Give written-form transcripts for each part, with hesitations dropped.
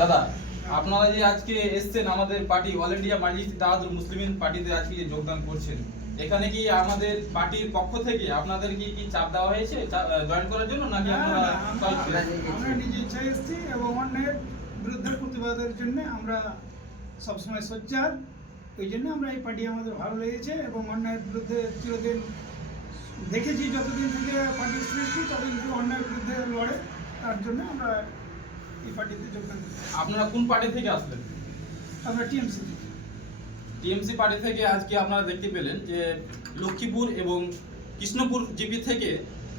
দাদা, আপনারা যে আজকে এসছেন আমাদের পার্টি অল ইন্ডিয়া মাজলিস ইত্তেহাদুল মুসলিমিন পার্টিতে আজকে যে যোগদান করছেন, এখানে কি আমাদের পার্টির পক্ষ থেকে আপনাদের কি চাপ দেওয়া হয়েছে জয়েন করার জন্য, নাকি আপনারা আমরা নিজে ইচ্ছায় এসেছি এবং অন্যের বিরুদ্ধে প্রতিবাদের জন্য আমরা সবসময় সোচ্চার। ওই জন্য আমরা এই পার্টি আমাদের ভালো লেগেছে এবং অন্যায়ের বিরুদ্ধে চিরদিন দেখেছি, যতদিন থেকে পার্টির সৃষ্টি ততদিন থেকে অন্যায়ের বিরুদ্ধে লড়ে। তার জন্য আমরা এই পার্টিতে যোগদান করি। আপনারা কোন পার্টি থেকে আসলেন? আমরা টিএমসি পার্টি থেকে আজকে আপনারা দেখতে পেলেন যে লক্ষ্মীপুর এবং কৃষ্ণপুর জিপি থেকে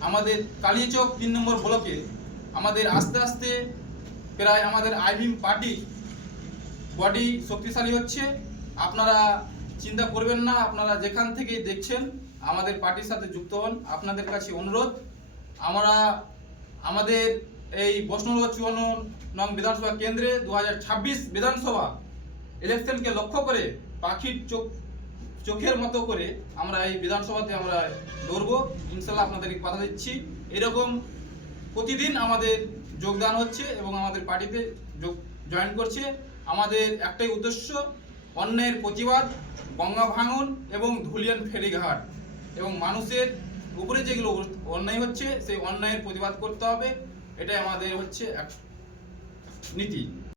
আমাদের কালিয়াচক 3 নম্বর ব্লকে আমাদের আস্তে আস্তে প্রায় আমাদের আইবিএম পার্টি বডি শক্তিশালী হচ্ছে। আপনারা চিন্তা করবেন না, আপনারা যেখান থেকে দেখছেন আমাদের পার্টির সাথে যুক্ত হন। আপনাদের কাছে অনুরোধ, আমরা আমাদের এই বৈষ্ণবনগর 54 নং বিধানসভা কেন্দ্রে 2026 বিধানসভা ইলেকশনকে লক্ষ্য করে পাখির চোখের মতো করে আমরা এই বিধানসভাতে আমরা লড়বো। ইনশাল্লাহ আপনাদেরকে কথা দিচ্ছি, এরকম প্রতিদিন আমাদের যোগদান হচ্ছে এবং আমাদের পার্টিতে জয়েন করছে। আমাদের একটাই উদ্দেশ্য, অন্যায়ের প্রতিবাদ, গঙ্গা ভাঙন এবং ধুলিয়ান ফেরিঘাট এবং মানুষের উপরে যেগুলো অন্যায় হচ্ছে সেই অন্যায়ের প্রতিবাদ করতে হবে। এটাই আমাদের হচ্ছে এক নীতি।